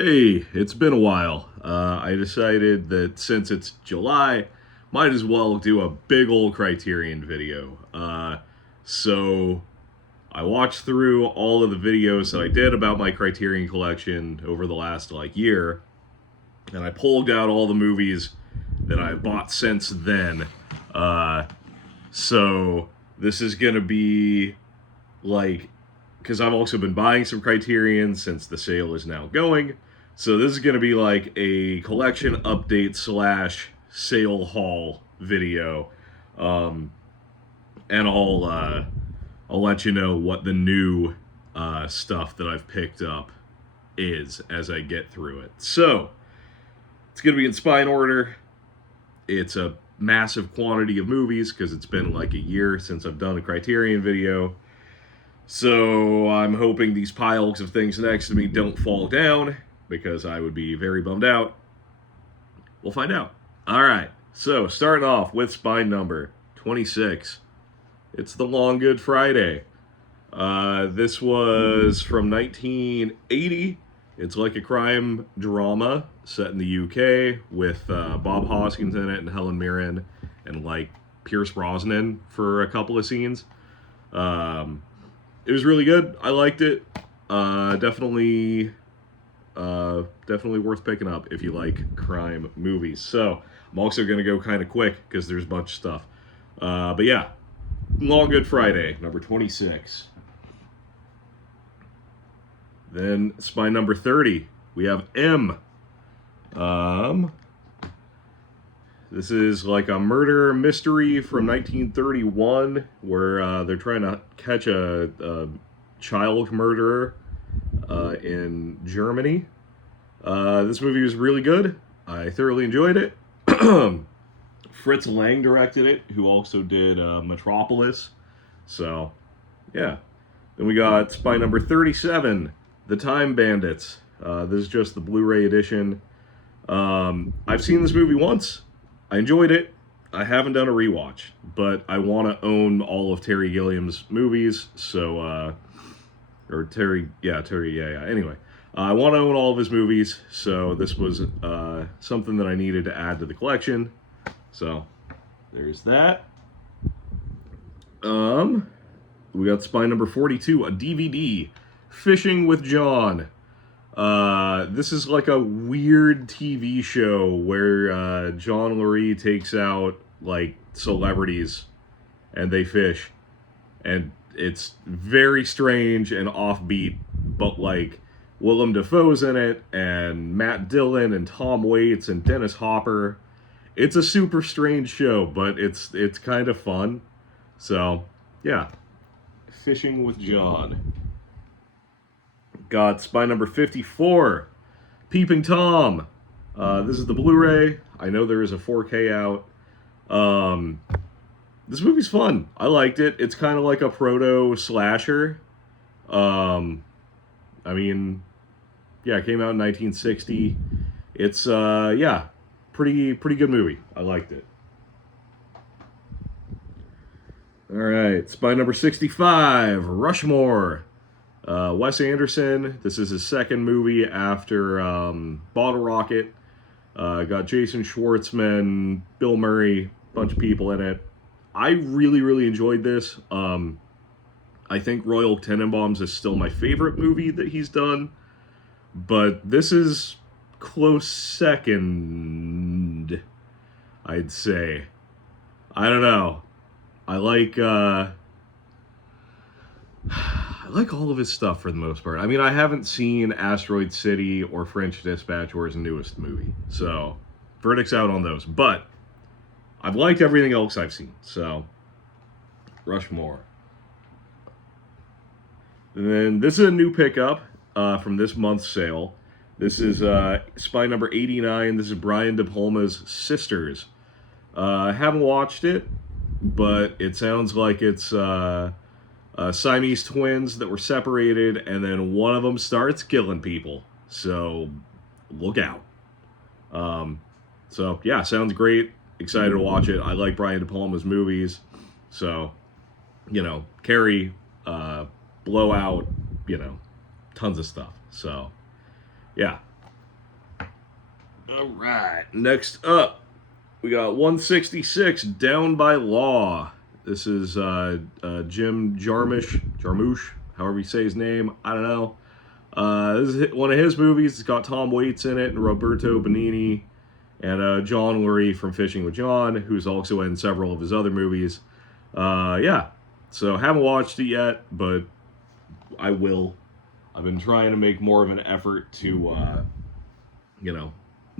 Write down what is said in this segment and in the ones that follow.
Hey, it's been a while. I decided that since it's July, might as well do a big old Criterion video. So I watched through all of the videos that I did about my Criterion collection over the last year, and I pulled out all the movies that I bought since then. Uh, so this is gonna be like because I've also been buying some Criterion since the sale is now going. So this is going to be like a collection update slash sale haul video, um, and I'll let you know what the new stuff that I've picked up is as I get through it. So it's going to be in spine order. It's a massive quantity of movies because it's been like a year since I've done a Criterion video. So I'm hoping these piles of things next to me don't fall down because I would be very bummed out. We'll find out. All right. So starting off with spine number 26. It's The Long Good Friday. This was from 1980. It's like a crime drama set in the UK with Bob Hoskins in it and Helen Mirren and like Pierce Brosnan for a couple of scenes. It was really good. I liked it. Definitely worth picking up if you like crime movies. So I'm also going to go kind of quick because there's a bunch of stuff. But yeah, Long Good Friday, number 26. Then spine number 30, we have M. This is like a murder mystery from 1931 where they're trying to catch a child murderer in Germany. This movie was really good. I thoroughly enjoyed it. Fritz Lang directed it, who also did Metropolis. So, yeah. Then we got spine number 37, The Time Bandits. This is just the Blu-ray edition. I've seen this movie once. I enjoyed it. I haven't done a rewatch, but I want to own all of Terry Gilliam's movies. So, Anyway, I want to own all of his movies. So this was something that I needed to add to the collection. So there's that. We got spine number 42, a DVD, Fishing with John. This is like a weird TV show where John Lurie takes out like celebrities and they fish, and it's very strange and offbeat. But like Willem Dafoe's in it, and Matt Dillon and Tom Waits and Dennis Hopper. It's a super strange show, but it's kind of fun. So yeah, Fishing with John. Got spine number 54, Peeping Tom. This is the Blu-ray. I know there is a 4K out. This movie's fun. I liked it. It's kind of like a proto-slasher. It came out in 1960. It's, pretty good movie. I liked it. All right, spine number 65, Rushmore. Wes Anderson. This is his second movie after Bottle Rocket. Got Jason Schwartzman, Bill Murray, bunch of people in it. I really enjoyed this. I think Royal Tenenbaums is still my favorite movie that he's done, but this is close second, I'd say. I don't know. I like all of his stuff for the most part. I mean, I haven't seen Asteroid City or French Dispatch or his newest movie, so verdict's out on those. But I've liked everything else I've seen, so Rushmore. And then this is a new pickup from this month's sale. This is spine number 89. This is Brian De Palma's Sisters. I haven't watched it, but it sounds like it's Siamese twins that were separated, and then one of them starts killing people. So look out. So yeah, sounds great. Excited to watch it. I like Brian De Palma's movies. So, Carrie, Blowout, tons of stuff. So, yeah. All right. Next up, we got 166, Down by Law. This is Jim Jarmusch, however you say his name. I don't know. This is one of his movies. It's got Tom Waits in it and Roberto Benigni and John Lurie from Fishing with John, who's also in several of his other movies. Yeah. So haven't watched it yet, but I will. I've been trying to make more of an effort to,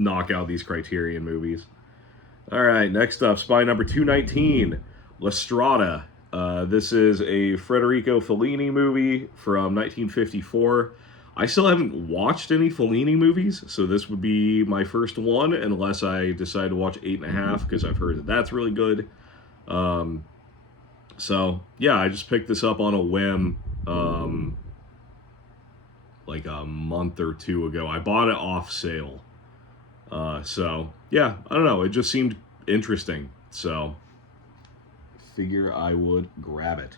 knock out these Criterion movies. All right, next up, Spy number 219, La Strada. This is a Federico Fellini movie from 1954. I still haven't watched any Fellini movies, so this would be my first one, unless I decide to watch 8.5, because I've heard that that's really good. So, yeah, I just picked this up on a whim, like a month or two ago. I bought it off sale. So, yeah, I don't know. It just seemed interesting. So, figure I would grab it.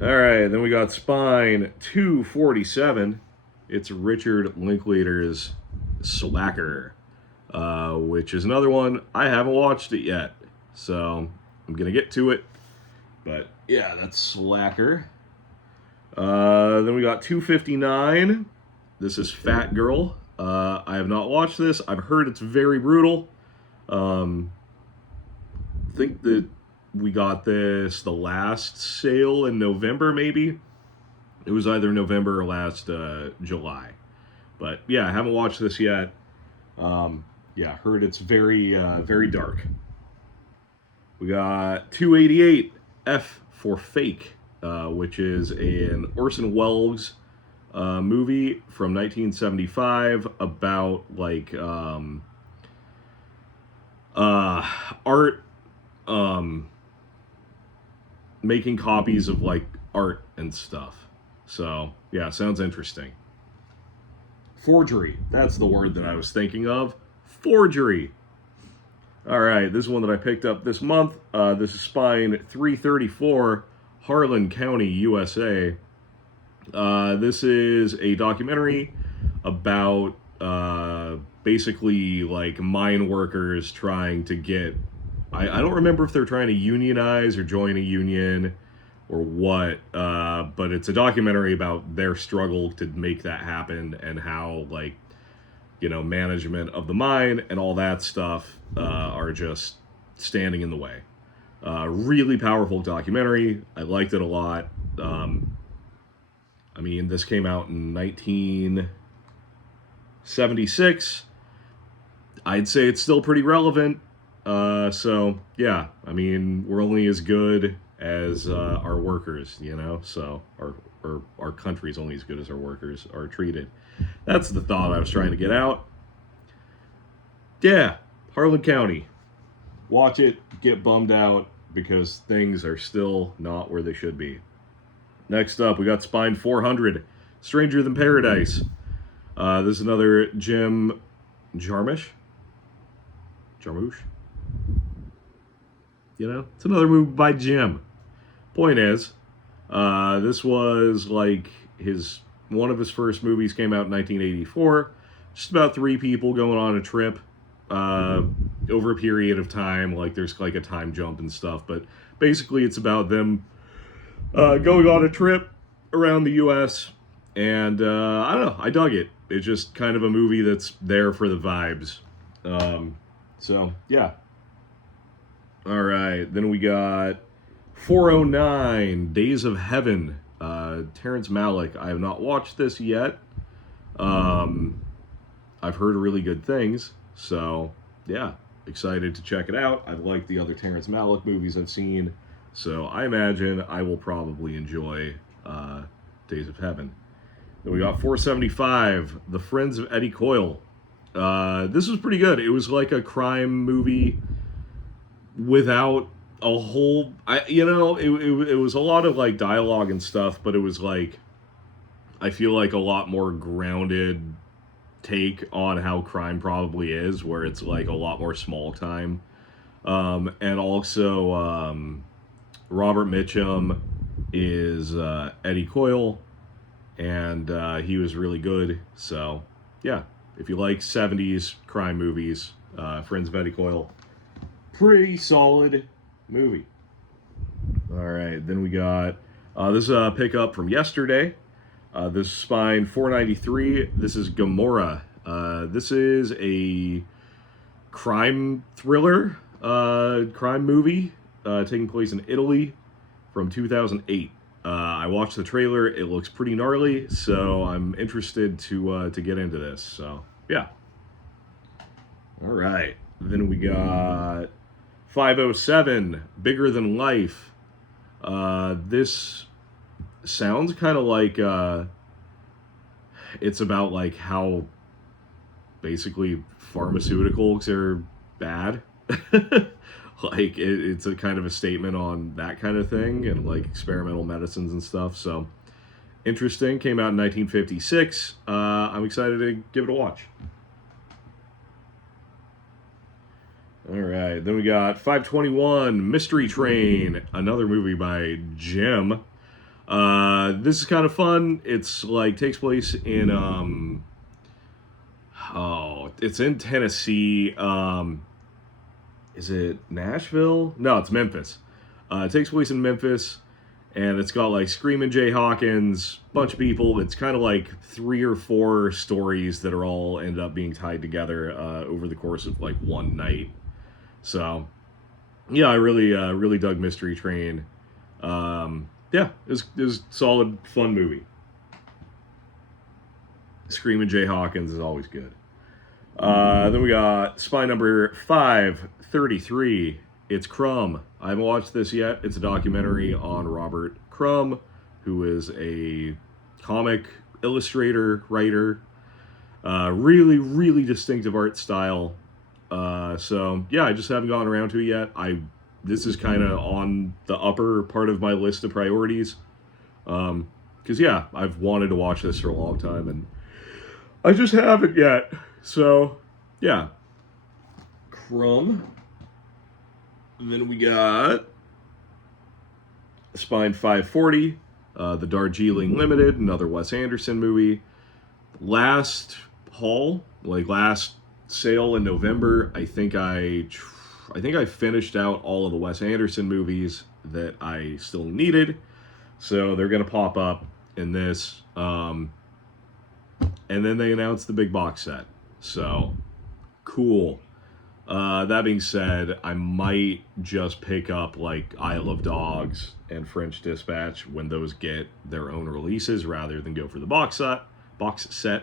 All right, then we got Spine 247. It's Richard Linklater's Slacker, which is another one. I haven't watched it yet. So, I'm going to get to it. But, yeah, that's Slacker. Then we got 259. This is Fat Girl. I have not watched this. I've heard it's very brutal. I think that we got this the last sale in November, maybe. It was either November or last July. But yeah, I haven't watched this yet. Yeah, heard it's very, very dark. We got 288, F for Fake, which is an Orson Welles movie from 1975 about like art, making copies of like art and stuff. So yeah, sounds interesting. Forgery, that's the word that I was thinking of. Forgery. All right, this is one that I picked up this month. This is Spine 334, Harlan County, USA. This is a documentary about basically like mine workers trying to get. I don't remember if they're trying to unionize or join a union or what, but it's a documentary about their struggle to make that happen and how, like, management of the mine and all that stuff are just standing in the way. Really powerful documentary. I liked it a lot. I mean, this came out in 1976. I'd say it's still pretty relevant. So, yeah, I mean, we're only as good as our workers, so our country's only as good as our workers are treated. That's the thought I was trying to get out. Yeah, Harlan County. Watch it, get bummed out, because things are still not where they should be. Next up, we got Spine 400, Stranger Than Paradise. This is another Jim Jarmusch. It's another movie by Jim. Point is, this was like one of his first movies. Came out in 1984. Just about three people going on a trip over a period of time. Like there's like a time jump and stuff, but basically it's about them going on a trip around the U.S. And I don't know, I dug it. It's just kind of a movie that's there for the vibes. So yeah. All right, then we got 409, Days of Heaven, Terrence Malick. I have not watched this yet. I've heard really good things, so yeah, excited to check it out. I like the other Terrence Malick movies I've seen, so I imagine I will probably enjoy Days of Heaven. Then we got 475, The Friends of Eddie Coyle. This was pretty good. It was like a crime movie without a whole, it was a lot of like dialogue and stuff, but it was like, I feel like a lot more grounded take on how crime probably is, where it's like a lot more small time. And also, Robert Mitchum is Eddie Coyle, and he was really good. So, yeah, if you like 70s crime movies, Friends of Eddie Coyle, pretty solid movie. All right, then we got this is a pickup from yesterday. This is Spine 493. This is Gomorrah. This is a crime thriller, crime movie taking place in Italy from 2008. I watched the trailer. It looks pretty gnarly, so I'm interested to get into this. So yeah. All right. Then we got 507, Bigger Than Life. This sounds kind of like it's about like how basically pharmaceuticals are bad. Like it's a kind of a statement on that kind of thing and like experimental medicines and stuff. So interesting. Came out in 1956. I'm excited to give it a watch. All right, then we got 521, Mystery Train, another movie by Jim. This is kind of fun. It's like takes place in it's in Tennessee. Is it Nashville? No, it's Memphis. It takes place in Memphis, and it's got like Screamin' Jay Hawkins, bunch of people. It's kind of like 3 or 4 stories that are all end up being tied together over the course of like one night. So, yeah, I really dug Mystery Train. Yeah, it was solid, fun movie. Screamin' Jay Hawkins is always good. Then we got Spy number 533. It's Crumb. I haven't watched this yet. It's a documentary on Robert Crumb, who is a comic illustrator, writer. Really distinctive art style. So yeah, I just haven't gotten around to it yet. This is kind of on the upper part of my list of priorities. Because yeah, I've wanted to watch this for a long time and I just haven't yet. So yeah, Crumb. Then we got Spine 540, the Darjeeling Limited, another Wes Anderson movie. Last sale in November, I think I finished out all of the Wes Anderson movies that I still needed, so they're gonna pop up in this. And then they announced the big box set, so cool. That being said, I might just pick up like Isle of Dogs and French Dispatch when those get their own releases rather than go for the box set.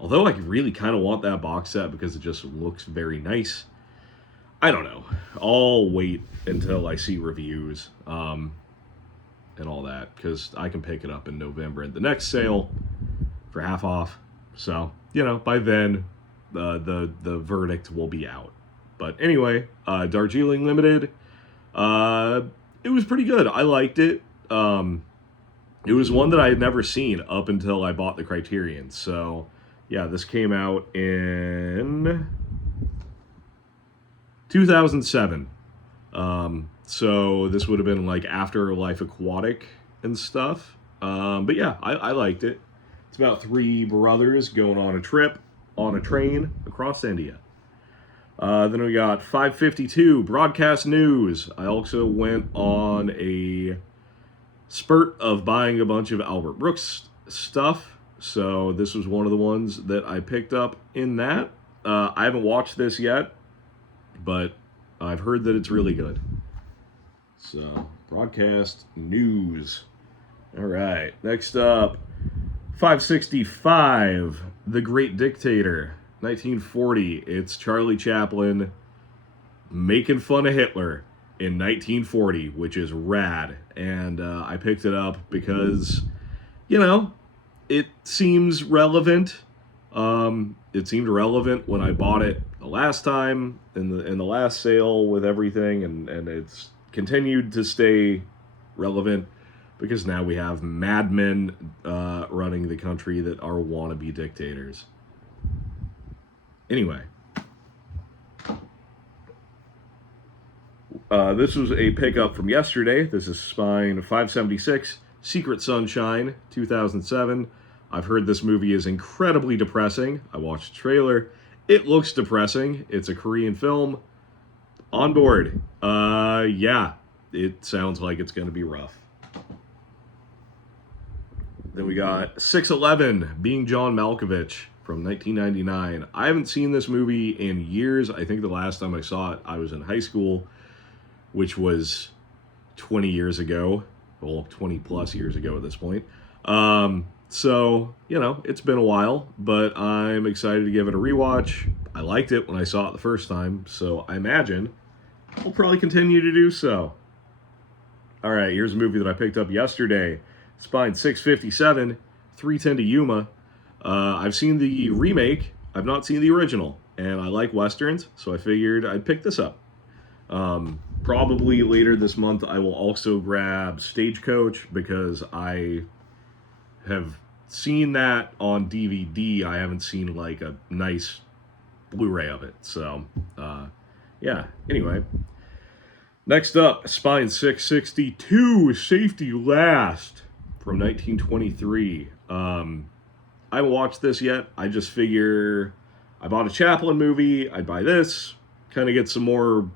Although I really kind of want that box set because it just looks very nice. I don't know. I'll wait until I see reviews and all that because I can pick it up in November at the next sale for half off. So, by then the verdict will be out. But anyway, Darjeeling Limited, it was pretty good. I liked it. It was one that I had never seen up until I bought the Criterion. So, yeah, this came out in 2007. So this would have been like after Life Aquatic and stuff. But yeah, I liked it. It's about 3 brothers going on a trip on a train across India. Then we got 552, Broadcast News. I also went on a spurt of buying a bunch of Albert Brooks stuff. So this was one of the ones that I picked up in that. I haven't watched this yet, but I've heard that it's really good. So, Broadcast News. All right, next up, 565, The Great Dictator, 1940. It's Charlie Chaplin making fun of Hitler in 1940, which is rad. And I picked it up because, it seems relevant. It seemed relevant when I bought it the last time in the last sale with everything, and it's continued to stay relevant because now we have madmen running the country that are wannabe dictators. Anyway, this was a pickup from yesterday. This is Spine 576, Secret Sunshine, 2007. I've heard this movie is incredibly depressing. I watched the trailer. It looks depressing. It's a Korean film. On board. Yeah, it sounds like it's going to be rough. Then we got 6'11", Being John Malkovich from 1999. I haven't seen this movie in years. I think the last time I saw it, I was in high school, which was 20 years ago. Well, 20 plus years ago at this point. So, you know, it's been a while, but I'm excited to give it a rewatch. I liked it when I saw it the first time, so I imagine I'll probably continue to do so. All right, here's a movie that I picked up yesterday. Spine 657, 310 to Yuma. I've seen the remake. I've not seen the original, and I like westerns, so I figured I'd pick this up. Probably later this month, I will also grab Stagecoach because I have seen that on DVD. I haven't seen like a nice Blu-ray of it. So, yeah. Anyway, next up, Spine 662, Safety Last from 1923. I haven't watched this yet. I just figure I bought a Chaplin movie. I'd buy this, kind of get some more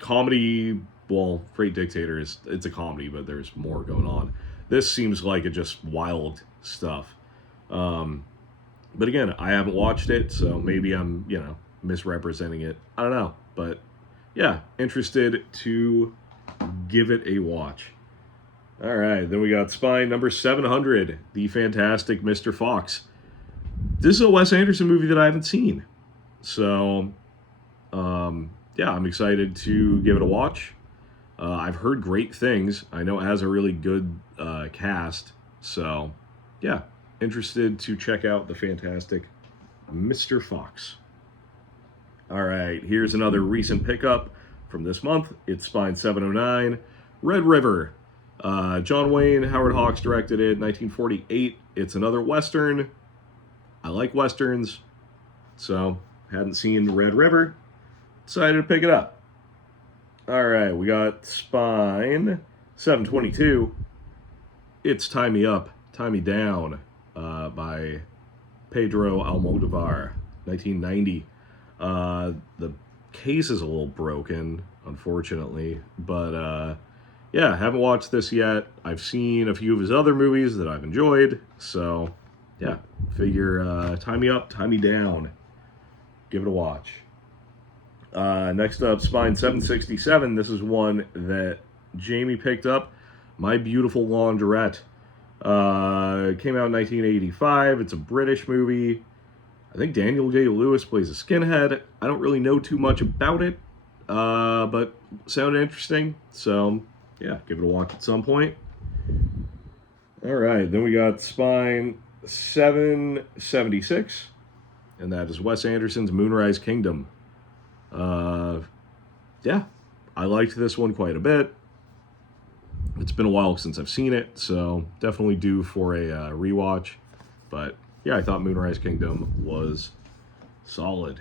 comedy. Well, Freight Dictator it's a comedy, but there's more going on. This seems like it just wild stuff. But again, I haven't watched it, so maybe I'm, misrepresenting it. I don't know. But yeah, interested to give it a watch. All right, then we got Spine number 700, The Fantastic Mr. Fox. This is a Wes Anderson movie that I haven't seen. So, yeah, I'm excited to give it a watch. I've heard great things. I know it has a really good cast. So, yeah, interested to check out The Fantastic Mr. Fox. All right, here's another recent pickup from this month. It's Spine 709, Red River. John Wayne, Howard Hawks directed it, 1948. It's another Western. I like Westerns, so hadn't seen Red River. Decided to pick it up. All right, we got Spine 722. It's Tie Me Up, Tie Me Down by Pedro Almodovar, 1990. The case is a little broken, unfortunately, but yeah, haven't watched this yet. I've seen a few of his other movies that I've enjoyed, so yeah, figure Tie Me Up, Tie Me Down. Give it a watch. Next up, Spine 767. This is one that Jamie picked up. My Beautiful Laundrette. Came out in 1985. It's a British movie. I think Daniel Day-Lewis plays a skinhead. I don't really know too much about it, but sounded interesting. So, yeah, give it a watch at some point. All right, then we got Spine 776, and that is Wes Anderson's Moonrise Kingdom. Yeah, I liked this one quite a bit. It's been a while since I've seen it, so definitely due for a rewatch. But yeah, I thought Moonrise Kingdom was solid.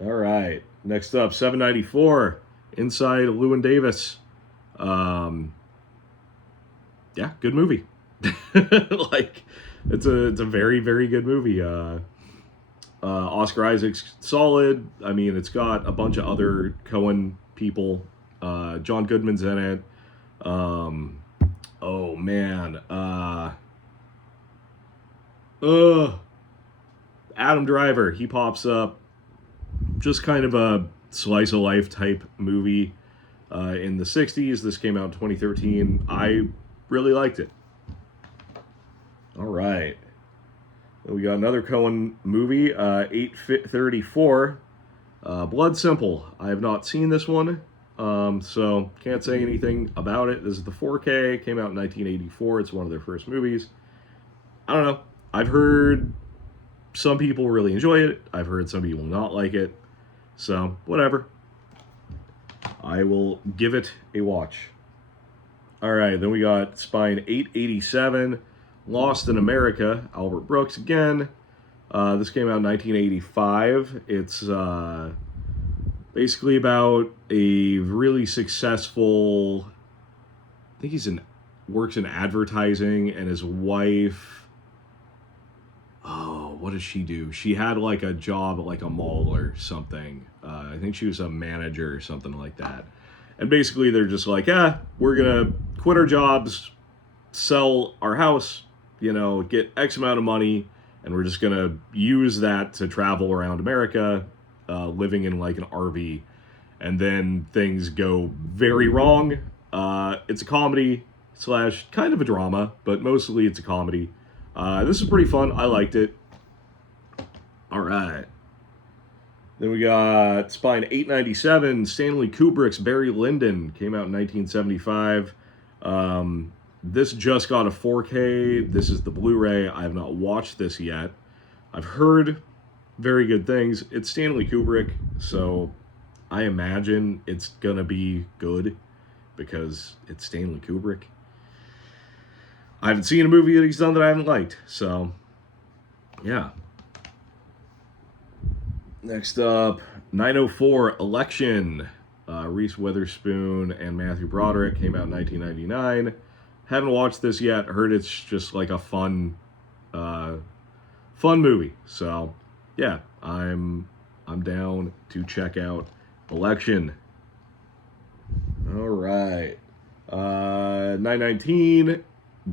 All right, next up, 794, Inside Llewyn Davis. Yeah, good movie. Like, it's a very, very good movie. Oscar Isaac's solid. I mean, it's got a bunch of other Coen people. John Goodman's in it. Oh man. Adam Driver, he pops up. Just kind of a slice of life type movie. In the 60s. This came out in 2013. I really liked it. All right. We got another Coen movie, 834, Blood Simple. I have not seen this one, so can't say anything about it. This is the 4K, came out in 1984. It's one of their first movies. I don't know. I've heard some people really enjoy it. I've heard some people not like it. So, whatever. I will give it a watch. All right, then we got Spine 887, Lost in America, Albert Brooks again. This came out in 1985. It's basically about a really successful, I think works in advertising, and his wife oh, what does she do? She had like a job at like a mall or something. I think she was a manager or something like that. And basically, they're just like, we're gonna quit our jobs, sell our house, get X amount of money, and we're just gonna use that to travel around America, living in like an RV. And then things go very wrong. It's a comedy slash kind of a drama, but mostly it's a comedy. This is pretty fun. I liked it. All right. Then we got Spine 897, Stanley Kubrick's Barry Lyndon, came out in 1975. This just got a 4K. This is the Blu-ray. I have not watched this yet. I've heard very good things. It's Stanley Kubrick, so I imagine it's gonna be good because it's Stanley Kubrick. I haven't seen a movie that he's done that I haven't liked, so yeah. Next up, 904 Election. Reese Witherspoon and Matthew Broderick, came out in 1999. Haven't watched this yet. Heard it's just like a fun movie. So yeah, I'm down to check out Election. All right, 919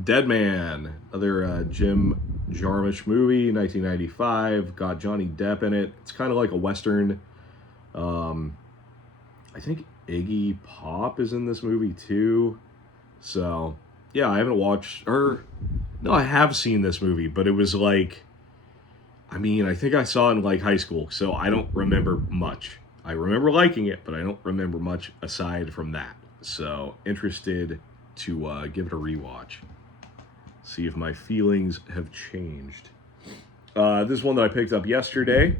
Dead Man, another Jim Jarmusch movie, 1995. Got Johnny Depp in it. It's kind of like a Western. I think Iggy Pop is in this movie too. So, yeah, I haven't watched, or, no, I have seen this movie, but it was like, I mean, I think I saw it in like high school, so I don't remember much. I remember liking it, but I don't remember much aside from that. So, interested to give it a rewatch. See if my feelings have changed. This is one that I picked up yesterday.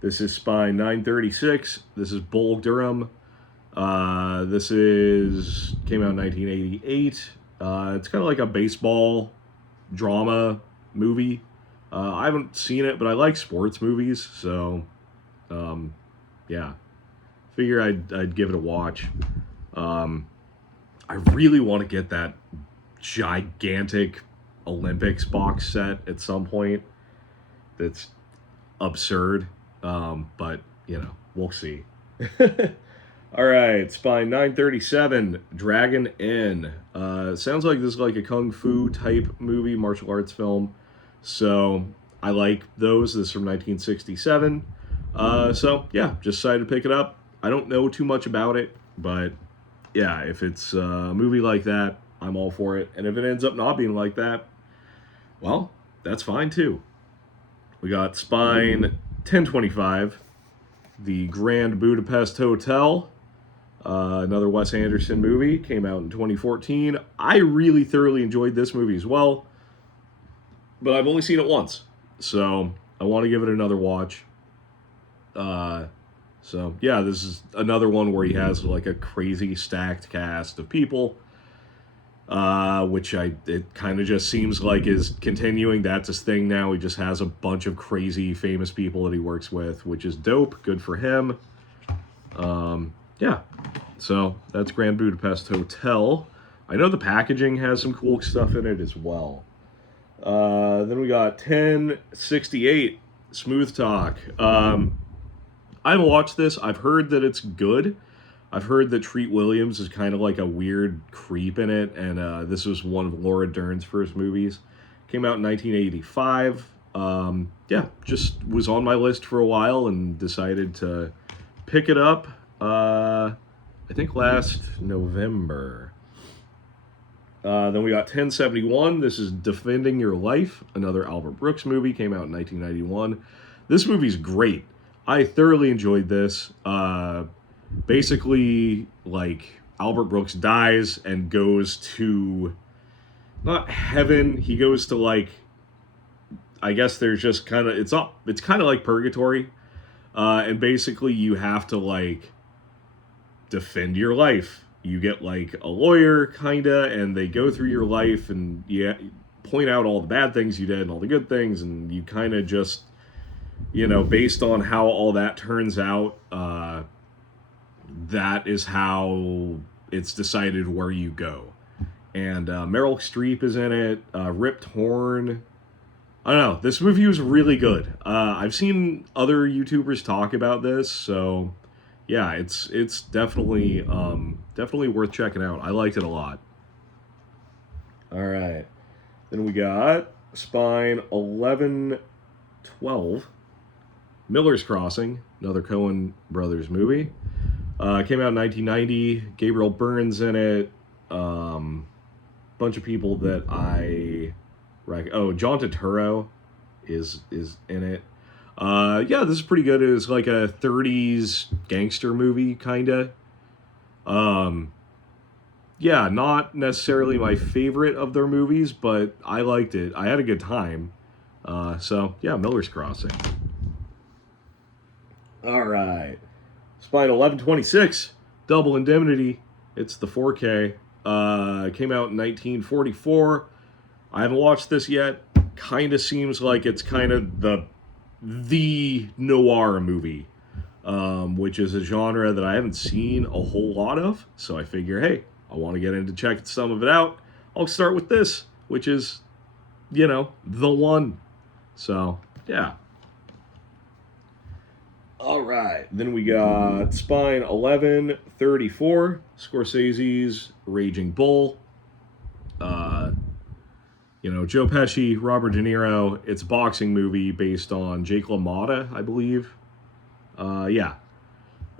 This is Spine 936. This is Bull Durham. This came out in 1988. It's kind of like a baseball drama movie. I haven't seen it, but I like sports movies, so yeah. Figure I'd give it a watch. I really want to get that gigantic Olympics box set at some point. That's absurd, but we'll see. All right, Spine 937, Dragon Inn. Sounds like this is like a kung fu type movie, martial arts film. So I like those. This is from 1967. So yeah, just decided to pick it up. I don't know too much about it, but yeah, if it's a movie like that, I'm all for it. And if it ends up not being like that, well, that's fine too. We got Spine 1025, The Grand Budapest Hotel. Another Wes Anderson movie, came out in 2014. I really thoroughly enjoyed this movie as well, but I've only seen it once, so I want to give it another watch. So yeah, this is another one where he has like a crazy stacked cast of people, which it kind of just seems like is continuing. That's his thing now. He just has a bunch of crazy famous people that he works with, which is dope. Good for him. Yeah, so that's Grand Budapest Hotel. I know the packaging has some cool stuff in it as well. Then we got 1068, Smooth Talk. I haven't watched this. I've heard that it's good. I've heard that Treat Williams is kind of like a weird creep in it, and this was one of Laura Dern's first movies. Came out in 1985. Yeah, just was on my list for a while and decided to pick it up. I think last November. Then we got 1071. This is Defending Your Life, another Albert Brooks movie. Came out in 1991. This movie's great. I thoroughly enjoyed this. Basically, like, Albert Brooks dies and goes to, not heaven, he goes to, like, I guess there's just kind of, it's kind of like purgatory. And basically you have to, like, defend your life. You get like a lawyer kinda, and they go through your life and point out all the bad things you did and all the good things, and you kind of just, based on how all that turns out, that is how it's decided where you go. And Meryl Streep is in it. Rip Torn I don't know. This movie was really good. I've seen other YouTubers talk about this, so yeah, it's definitely definitely worth checking out. I liked it a lot. All right, then we got Spine 1112, Miller's Crossing, another Coen Brothers movie. Came out in 1990. Gabriel Byrne's in it. Bunch of people that John Turturro is in it. Yeah, this is pretty good. It was like a 30s gangster movie, kinda. Yeah, not necessarily my favorite of their movies, but I liked it. I had a good time. So yeah, Miller's Crossing. All right, Spine 1126, Double Indemnity. It's the 4K. Came out in 1944. I haven't watched this yet. Kind of seems like it's kind of the noir movie, which is a genre that I haven't seen a whole lot of. So I figure, hey, I want to get into checking some of it out. I'll start with this, which is, the one. So yeah. All right, then we got Spine 1134, Scorsese's Raging Bull. Joe Pesci, Robert De Niro. It's a boxing movie based on Jake LaMotta, I believe. Yeah.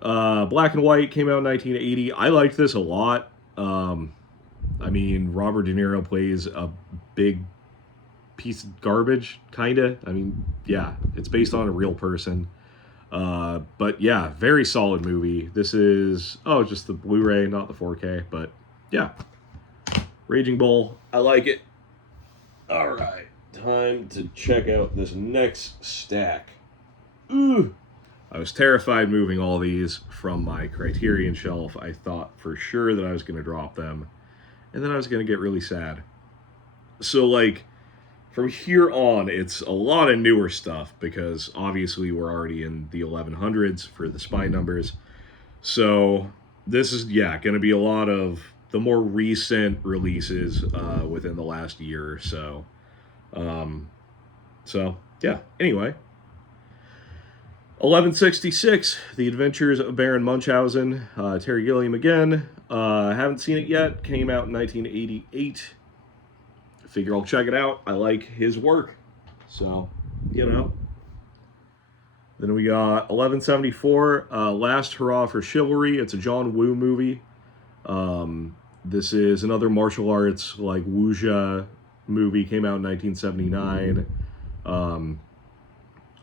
Black and White came out in 1980. I liked this a lot. Robert De Niro plays a big piece of garbage, kind of. Yeah, it's based on a real person. But yeah, very solid movie. This is, just the Blu-ray, not the 4K, but yeah. Raging Bull, I like it. All right, time to check out this next stack. Ooh. I was terrified moving all these from my Criterion shelf. I thought for sure that I was going to drop them, and then I was going to get really sad. So, from here on, it's a lot of newer stuff, because obviously we're already in the 1100s for the Spine numbers. So, this is, going to be a lot of the more recent releases within the last year or so. Yeah, anyway. 1166, The Adventures of Baron Munchausen, Terry Gilliam again. Haven't seen it yet, came out in 1988. Figure I'll check it out. I like his work. So, Then we got 1174, Last Hurrah for Chivalry. It's a John Woo movie. This is another martial arts, wuxia movie. Came out in 1979.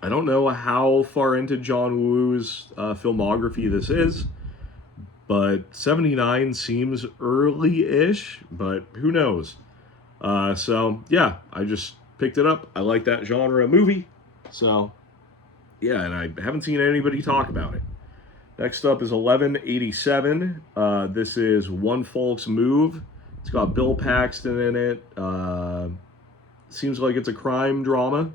I don't know how far into John Woo's filmography this is, but 79 seems early-ish, but who knows? So, yeah, I just picked it up. I like that genre of movie. So, yeah, and I haven't seen anybody talk about it. Next up is 1187. This is One Folk's Move. It's got Bill Paxton in it. Seems like it's a crime drama.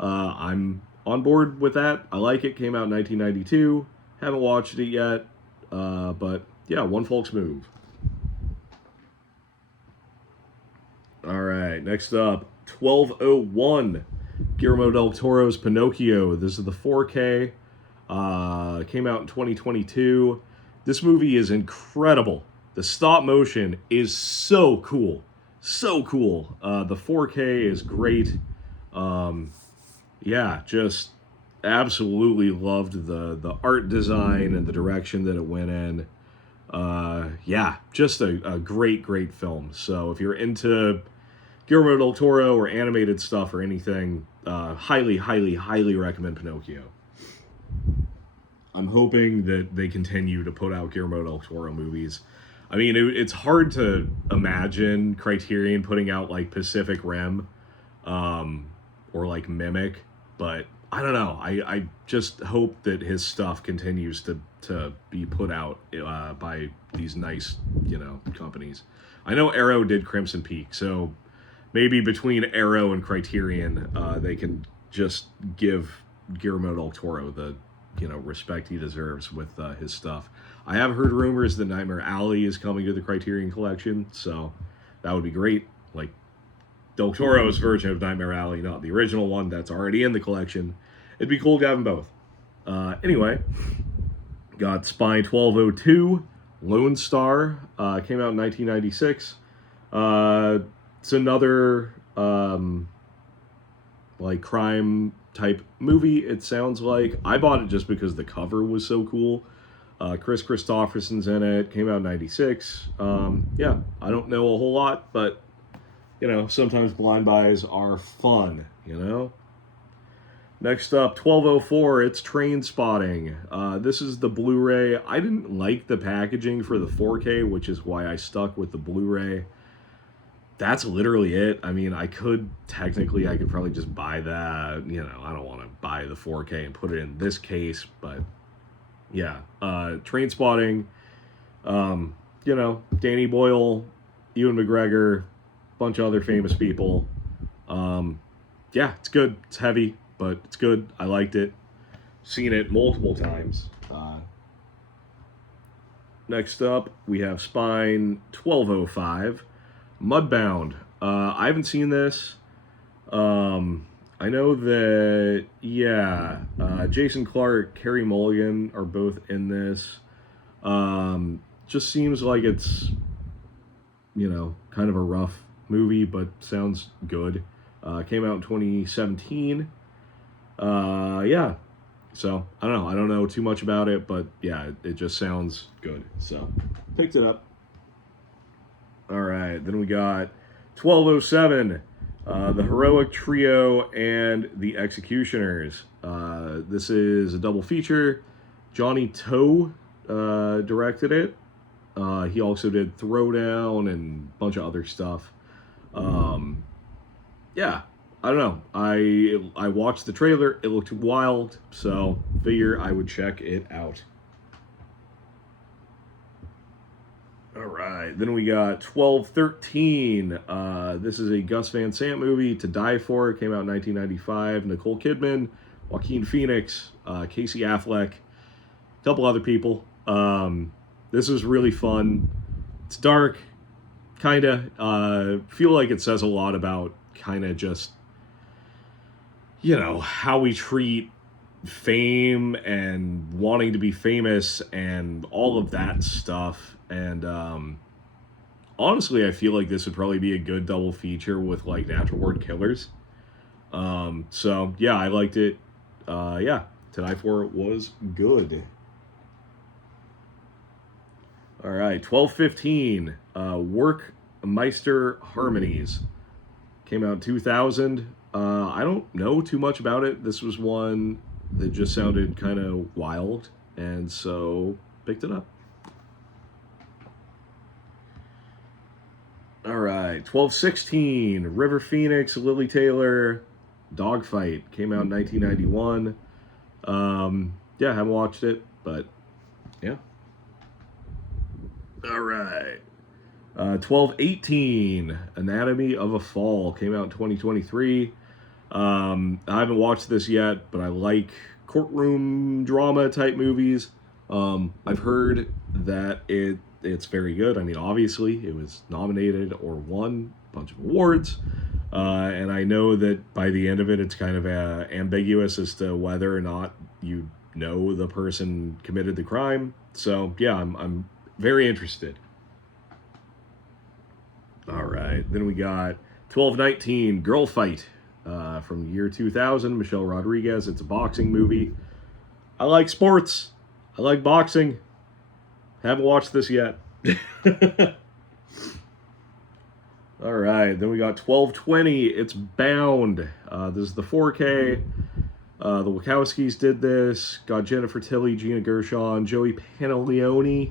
I'm on board with that. I like it. Came out in 1992. Haven't watched it yet. But, yeah, One Folk's Move. All right, next up, 1201, Guillermo del Toro's Pinocchio. This is the 4K. Came out in 2022. This movie is incredible. The stop motion is so cool. So cool. The 4K is great. Yeah, just absolutely loved the art design and the direction that it went in. Yeah, just a great film. So if you're into Guillermo del Toro or animated stuff or anything, highly recommend Pinocchio. I'm hoping that they continue to put out Guillermo del Toro movies. It's hard to imagine Criterion putting out Pacific Rim, or Mimic, but I don't know. I just hope that his stuff continues to be put out by these nice, companies. I know Arrow did Crimson Peak, so maybe between Arrow and Criterion, they can just give Guillermo del Toro the, respect he deserves with his stuff. I have heard rumors that Nightmare Alley is coming to the Criterion Collection, so that would be great. Del Toro's version of Nightmare Alley, not the original one that's already in the collection. It'd be cool to have them both. Anyway, got Spy 1202, Lone Star, came out in 1996. It's another like crime type movie. It sounds like I bought it just because the cover was so cool. Chris Christopherson's in it. Came out in '96. Yeah, I don't know a whole lot, but sometimes blind buys are fun. Next up, 1204. It's Train Spotting. This is the Blu-ray. I didn't like the packaging for the 4K, which is why I stuck with the Blu-ray. That's literally it. I mean, I could probably just buy that. I don't want to buy the 4K and put it in this case, but yeah. Train Spotting. Danny Boyle, Ewan McGregor, bunch of other famous people. Yeah, it's good. It's heavy, but it's good. I liked it. Seen it multiple times. Next up, we have Spine 1205. Mudbound. I haven't seen this. I know that, Jason Clarke, Carey Mulligan are both in this. Just seems like it's, kind of a rough movie, but sounds good. Came out in 2017. Yeah. So, I don't know. I don't know too much about it, but yeah, it just sounds good. So, picked it up. All right, then we got 1207, The Heroic Trio and The Executioners. This is a double feature. Johnny To directed it. He also did Throwdown and a bunch of other stuff. Yeah, I don't know. I watched the trailer. It looked wild, so figure I would check it out. All right, then we got 1213. This is a Gus Van Sant movie, To Die For. It came out in 1995. Nicole Kidman, Joaquin Phoenix, Casey Affleck, a couple other people. This was really fun. It's dark, kind of. Feel like it says a lot about kind of just, how we treat fame and wanting to be famous and all of that stuff. And honestly, I feel like this would probably be a good double feature with like Natural Born Killers. So yeah, I liked it. Yeah, To Die For was good. All right, 1215. Workmeister Harmonies came out in 2000. I don't know too much about it. This was one that just sounded kind of wild, and so picked it up. All right, 1216, River Phoenix, Lily Taylor, Dogfight, came out in 1991. Yeah, I haven't watched it, but yeah. All right, 1218, Anatomy of a Fall, came out in 2023. I haven't watched this yet, but I like courtroom drama type movies. I've heard that it's very good. I mean, obviously, it was nominated or won a bunch of awards. And I know that by the end of it, it's kind of ambiguous as to whether or not you know the person committed the crime. So, yeah, I'm very interested. All right. Then we got 1219, Girl Fight, from the year 2000, Michelle Rodriguez. It's a boxing movie. I like sports. I like boxing. Haven't watched this yet. All right, then we got 1220. It's Bound. This is the 4K. The Wachowskis did this. Got Jennifer Tilly, Gina Gershon, Joey Pantoliano.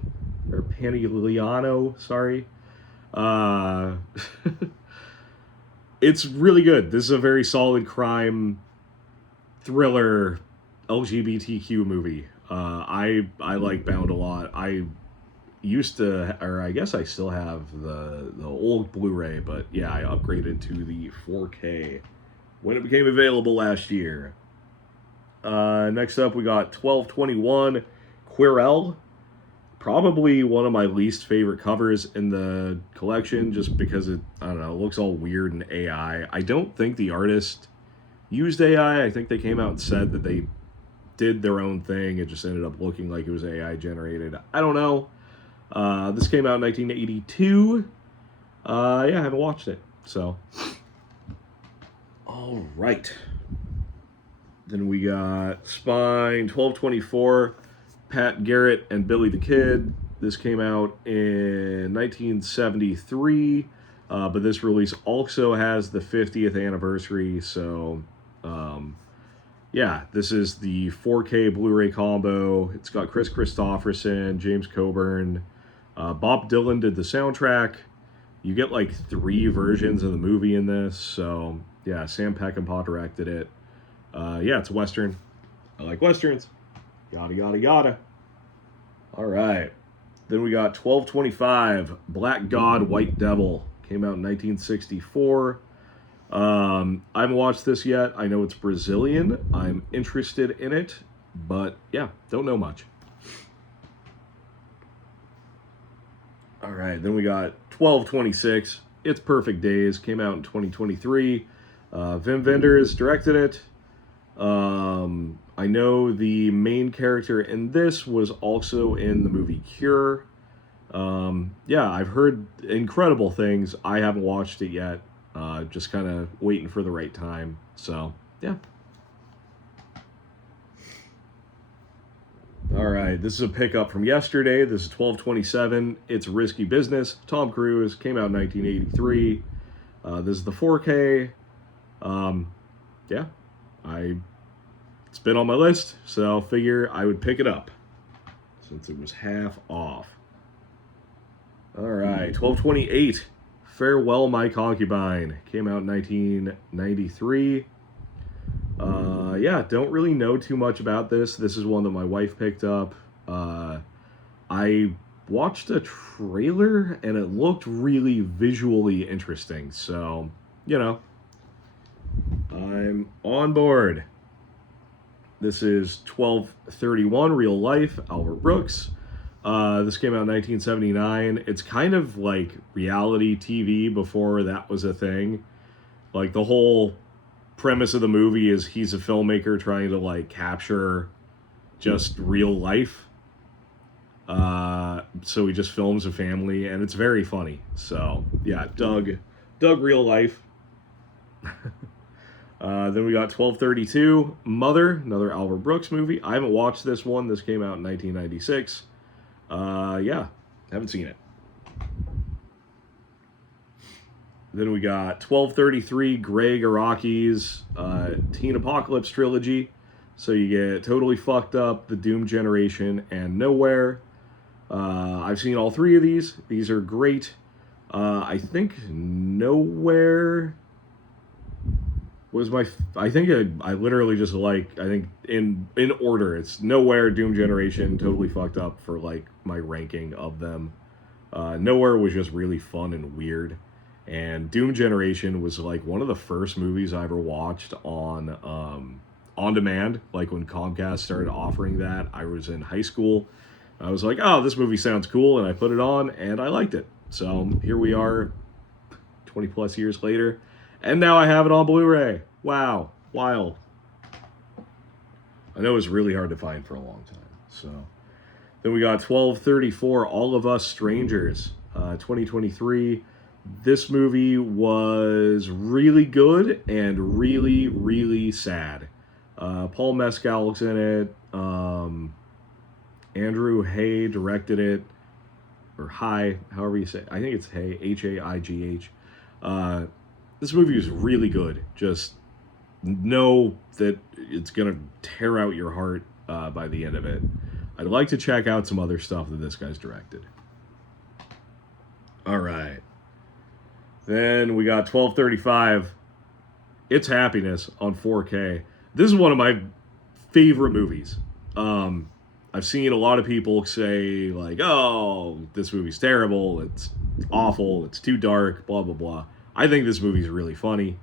Sorry. It's really good. This is a very solid crime thriller LGBTQ movie. I like Bound a lot. I used to, or I guess I still have the old Blu-ray, but yeah, I upgraded to the 4K when it became available last year. Next up, we got 1221, Querelle, Probably one of my least favorite covers in the collection, just because I don't know, it looks all weird and AI. I don't think the artist used AI. I think they came out and said that they did their own thing. It just ended up looking like it was AI generated. I don't know. This came out in 1982. Yeah, I haven't watched it. So, all right. Then we got Spine 1224, Pat Garrett and Billy the Kid. This came out in 1973, but this release also has the 50th anniversary. So, yeah, this is the 4K Blu-ray combo. It's got Chris Christopherson, James Coburn, Bob Dylan did the soundtrack. You get like 3 versions of the movie in this. So, yeah, Sam Peckinpah directed it. Yeah, it's a Western. I like Westerns. Yada, yada, yada. All right. Then we got 1225, Black God, White Devil. Came out in 1964. I haven't watched this yet. I know it's Brazilian. I'm interested in it. But, yeah, don't know much. All right. Then we got 1226, It's Perfect Days. Came out in 2023. Wim Wenders directed it. I know the main character in this was also in the movie Cure. Yeah, I've heard incredible things. I haven't watched it yet. Just kind of waiting for the right time. So, yeah. All right, this is a pickup from yesterday. This is 1227. It's Risky Business. Tom Cruise. Came out in 1983. This is the 4K. Yeah, it's been on my list, so figure I would pick it up since it was half off. All right, 1228, Farewell My Concubine. Came out in 1993. Yeah, don't really know too much about this. This is one that my wife picked up. I watched a trailer, and it looked really visually interesting, so, you know, I'm on board. This is 1231, Real Life, Albert Brooks. This came out in 1979. It's kind of like reality TV before that was a thing. Like, the whole premise of the movie is he's a filmmaker trying to, like, capture just real life. So he just films a family, and it's very funny. So, yeah, Doug Real Life. Then we got 1232, Mother, another Albert Brooks movie. I haven't watched this one. This came out in 1996. Yeah, haven't seen it. Then we got 1233, Greg Araki's Teen Apocalypse trilogy. So you get Totally Fucked Up, The Doom Generation, and Nowhere. I've seen all 3 of these. These are great. I think Nowhere was I think I literally just I think in order, it's Nowhere, Doom Generation, Totally Fucked Up for like my ranking of them. Nowhere was just really fun and weird, and Doom Generation was like one of the first movies I ever watched on demand, like when Comcast started offering that. I was in high school. I was like, oh, this movie sounds cool, and I put it on, and I liked it. So here we are, 20 plus years later. And now I have it on Blu-ray. Wow. Wild. I know it was really hard to find for a long time. So then we got 1234, All of Us Strangers, 2023. This movie was really good and really, really sad. Paul Mescal's in it. Andrew Haigh directed it. Or Haigh, however you say it. I think it's Haigh, Haigh. This movie is really good. Just know that it's going to tear out your heart by the end of it. I'd like to check out some other stuff that this guy's directed. All right. Then we got 1235, It's Happiness on 4K. This is one of my favorite movies. I've seen a lot of people say, like, oh, this movie's terrible, it's awful, it's too dark, blah, blah, blah. I think this movie's really funny.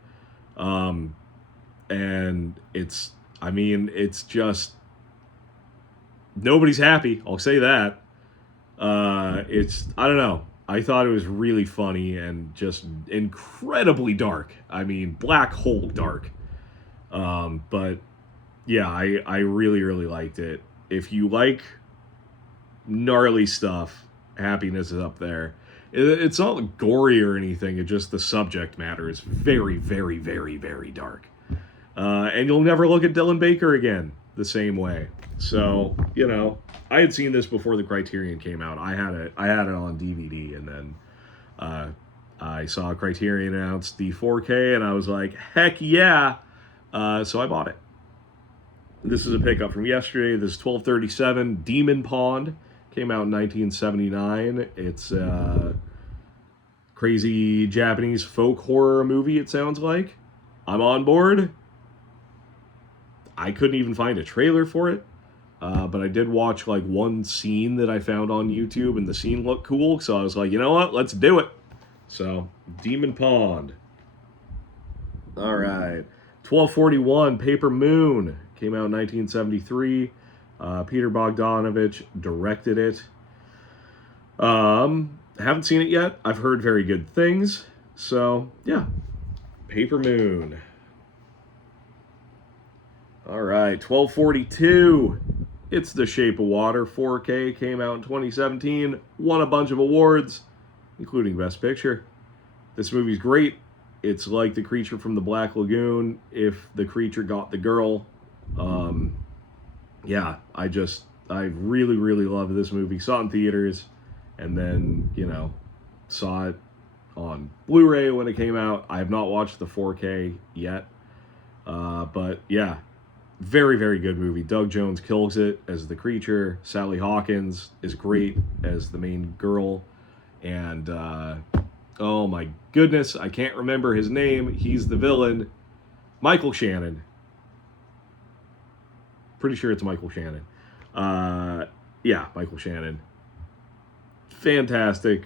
And it's just, nobody's happy, I'll say that. I don't know. I thought it was really funny and just incredibly dark. I mean, black hole dark. But yeah, I really, really liked it. If you like gnarly stuff, Happiness is up there. It's not gory or anything, it's just the subject matter is very, very, very, very dark. And you'll never look at Dylan Baker again the same way. So, you know, I had seen this before the Criterion came out. I had it on DVD, and then I saw Criterion announce the 4K, and I was like, heck yeah! So I bought it. This is a pickup from yesterday. This is 1237 Demon Pond. Came out in 1979. It's a crazy Japanese folk horror movie, it sounds like. I'm on board. I couldn't even find a trailer for it. But I did watch like one scene that I found on YouTube, and the scene looked cool. So I was like, you know what? Let's do it. So, Demon Pond. All right. 1241 Paper Moon. Came out in 1973. Peter Bogdanovich directed it. Haven't seen it yet. I've heard very good things. So, yeah. Paper Moon. All right. 1242. It's The Shape of Water. 4K. Came out in 2017. Won a bunch of awards, including Best Picture. This movie's great. It's like The Creature from the Black Lagoon if the creature got the girl. Yeah, I really, really loved this movie. Saw it in theaters, and then, you know, saw it on Blu-ray when it came out. I have not watched the 4K yet. But yeah, very, very good movie. Doug Jones kills it as the creature. Sally Hawkins is great as the main girl. And, oh my goodness, I can't remember his name. He's the villain. Michael Shannon. Pretty sure it's Michael Shannon. Yeah, Michael Shannon. Fantastic.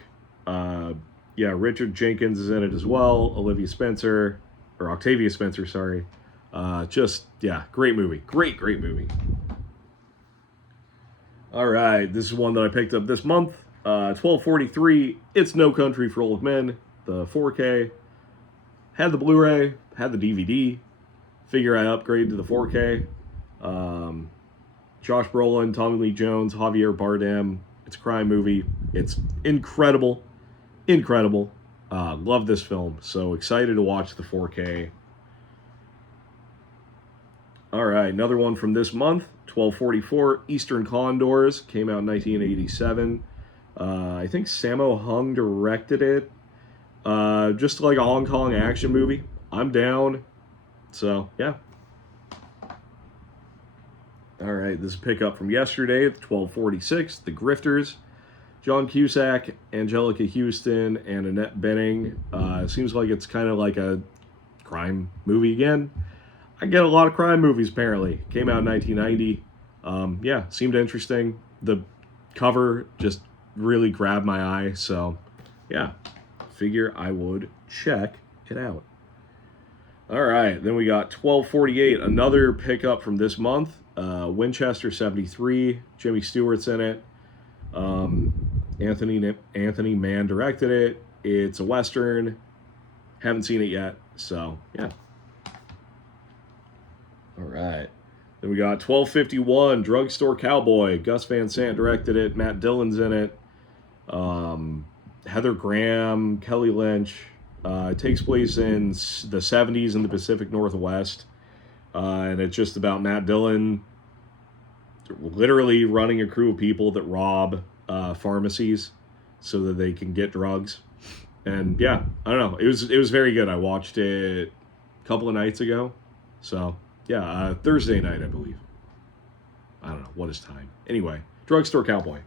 Yeah, Richard Jenkins is in it as well. Octavia Spencer, sorry. Just, yeah, great movie. Great movie. All right, this is one that I picked up this month. 1243, It's No Country for Old Men, the 4K. Had the Blu-ray, had the DVD. Figure I upgrade to the 4K. Josh Brolin, Tommy Lee Jones, Javier Bardem. It's a crime movie. It's incredible. Incredible. Love this film. So excited to watch the 4K. All right, another one from this month. 1244, Eastern Condors. Came out in 1987. I think Sammo Hung directed it. Just like a Hong Kong action movie. I'm down. So, yeah. All right, this is a pickup from yesterday, 1246, The Grifters. John Cusack, Angelica Houston, and Annette Bening. Seems like it's kind of like a crime movie again. I get a lot of crime movies, apparently. Came out in 1990. Yeah, seemed interesting. The cover just really grabbed my eye, so yeah, figure I would check it out. All right, then we got 1248, another pickup from this month. Winchester 73, Jimmy Stewart's in it. Anthony Mann directed it. It's a Western. Haven't seen it yet, so yeah. All right. Then we got 1251, Drugstore Cowboy. Gus Van Sant directed it. Matt Dillon's in it. Heather Graham, Kelly Lynch. It takes place in the 70s in the Pacific Northwest. And it's just about Matt Dillon literally running a crew of people that rob pharmacies so that they can get drugs. And yeah, I don't know. It was very good. I watched it a couple of nights ago. So yeah, Thursday night, I believe. I don't know. What is time? Anyway, Drugstore Cowboy.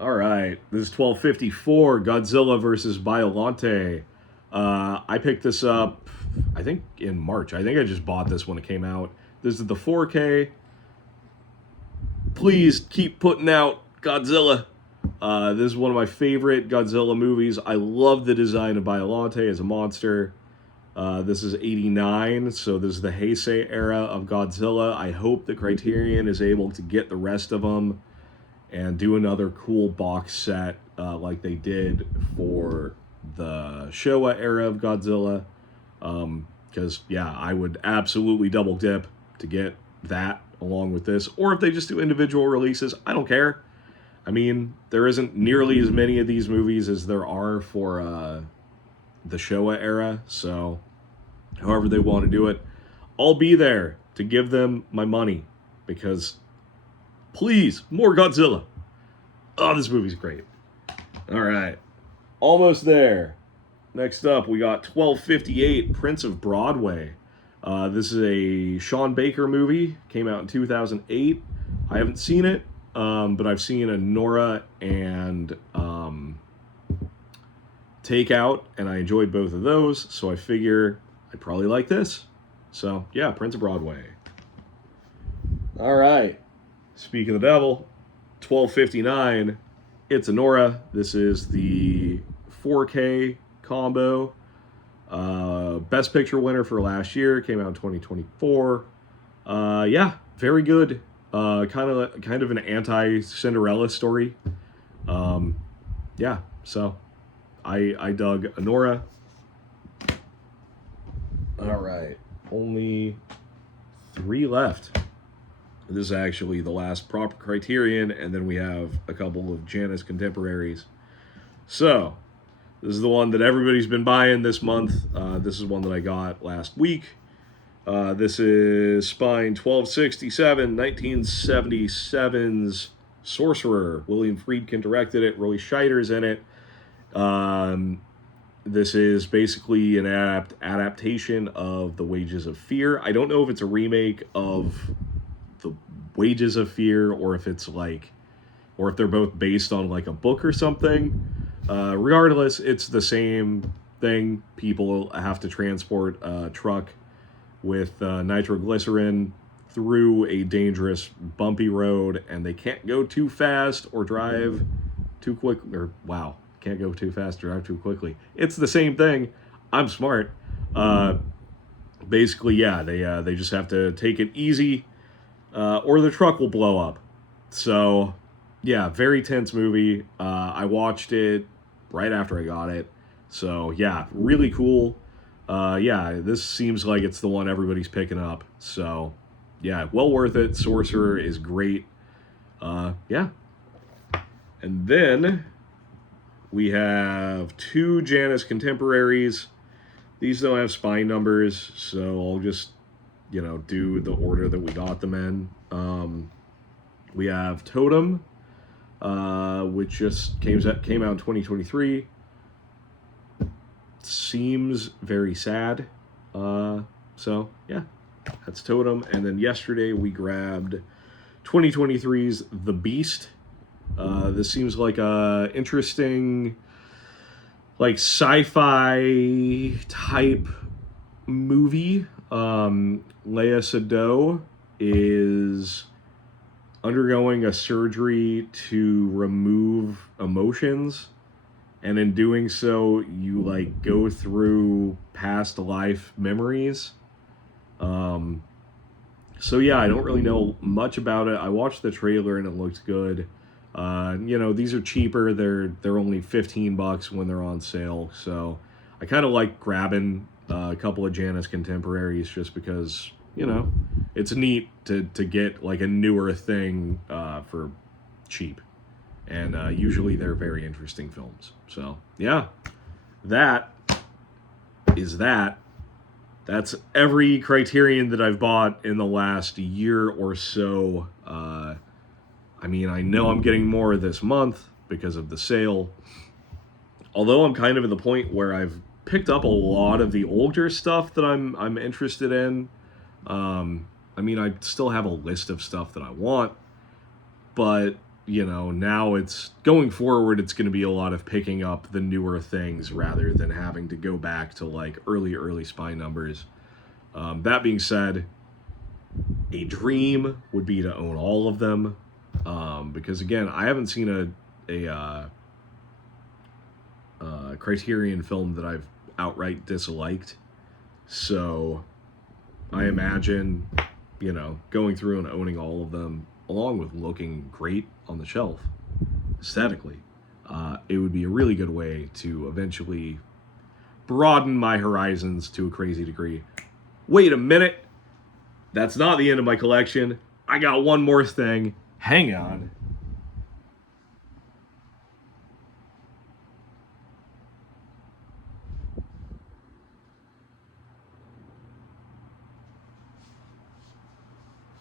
All right. This is 1254, Godzilla versus Biollante. I picked this up, I think, in March. I think I just bought this when it came out. This is the 4K. Please keep putting out Godzilla. This is one of my favorite Godzilla movies. I love the design of Biollante as a monster. This is 89, so this is the Heisei era of Godzilla. I hope the Criterion is able to get the rest of them and do another cool box set like they did for the Showa era of Godzilla. Because, yeah, I would absolutely double dip to get that along with this. Or if they just do individual releases, I don't care. I mean, there isn't nearly as many of these movies as there are for the Showa era. So, however they want to do it, I'll be there to give them my money. Because, please, more Godzilla. Oh, this movie's great. All right. Almost there. Next up, we got 1258, Prince of Broadway. This is a Sean Baker movie. Came out in 2008. I haven't seen it, but I've seen a Nora and Takeout, and I enjoyed both of those, so I figure I'd probably like this. So, yeah, Prince of Broadway. All right. Speak of the devil, 1259, It's a Nora. This is the 4K combo. Best Picture winner for last year. Came out in 2024. Yeah, very good. Kind of an anti-Cinderella story. Yeah, so I dug Anora. All right, only 3 left. This is actually the last proper Criterion, and then we have a couple of Janus contemporaries. So, this is the one that everybody's been buying this month. This is one that I got last week. This is Spine 1267, 1977's Sorcerer. William Friedkin directed it. Roy Scheider's in it. This is basically an adaptation of The Wages of Fear. I don't know if it's a remake of The Wages of Fear, or if it's like, or if they're both based on like a book or something. Regardless, it's the same thing. People have to transport a truck with nitroglycerin through a dangerous, bumpy road, and they can't go too fast or drive too quick. Or, wow, can't go too fast or drive too quickly. It's the same thing. I'm smart. Basically, yeah, they just have to take it easy, or the truck will blow up. So, yeah, very tense movie. I watched it right after I got it. So, yeah, really cool. Yeah, this seems like it's the one everybody's picking up. So, yeah, well worth it. Sorcerer is great. Yeah. And then we have 2 Janus contemporaries. These don't have spine numbers, so I'll just, do the order that we got them in. We have Totem, which just came out in 2023. Seems very sad. So, yeah, that's Totem. And then yesterday we grabbed 2023's The Beast. This seems like a interesting, like, sci-fi type movie. Lea Sado is undergoing a surgery to remove emotions, and in doing so, you like go through past life memories. So yeah, I don't really know much about it. I watched the trailer and it looked good. These are cheaper. They're only $15 when they're on sale. So I kind of like grabbing a couple of Janus contemporaries just because, it's neat to get like a newer thing for cheap. And usually they're very interesting films. So, yeah, that is that. That's every Criterion that I've bought in the last year or so. I know I'm getting more this month because of the sale. Although I'm kind of at the point where I've picked up a lot of the older stuff that I'm interested in. I still have a list of stuff that I want, but now it's going forward, it's going to be a lot of picking up the newer things rather than having to go back to like early spine numbers. That being said, a dream would be to own all of them. Because again, I haven't seen a Criterion film that I've outright disliked. So I imagine, going through and owning all of them along with looking great on the shelf aesthetically, it would be a really good way to eventually broaden my horizons to a crazy degree. Wait a minute. That's not the end of my collection. I got one more thing. Hang on.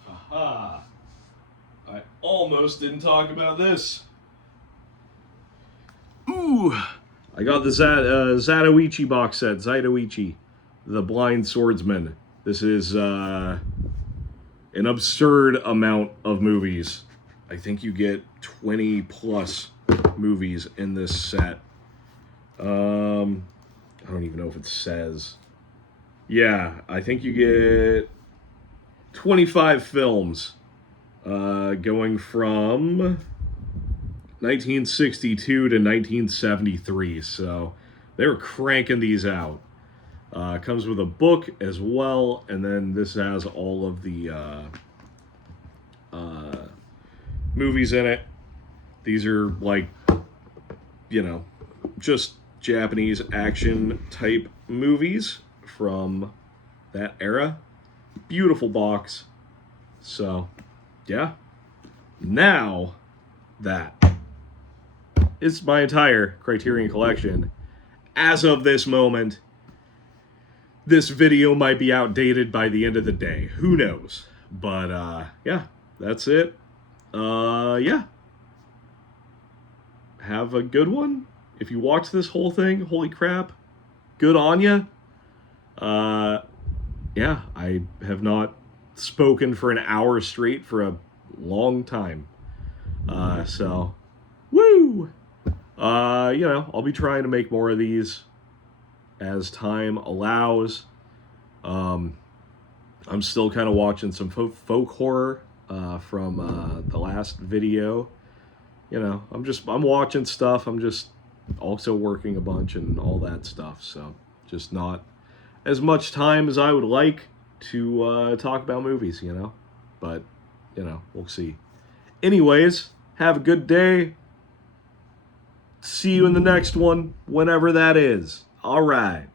Aha. I almost didn't talk about this. Ooh. I got the Zatoichi box set. Zatoichi, The Blind Swordsman. This is an absurd amount of movies. I think you get 20 plus movies in this set. I don't even know if it says. Yeah, I think you get 25 films going from 1962 to 1973. So they were cranking these out. Comes with a book as well, and then this has all of the movies in it. These are like, just Japanese action type movies from that era. Beautiful box. So, yeah. Now that is my entire Criterion collection. As of this moment, this video might be outdated by the end of the day. Who knows? But, yeah, that's it. Yeah. Have a good one. If you watch this whole thing, holy crap, good on ya. Yeah, I have not spoken for an hour straight for a long time. So, woo! I'll be trying to make more of these as time allows. I'm still kind of watching some folk horror from the last video. I'm watching stuff. I'm just also working a bunch and all that stuff. So just not as much time as I would like to talk about movies, But, we'll see. Anyways, have a good day. See you in the next one, whenever that is. All right.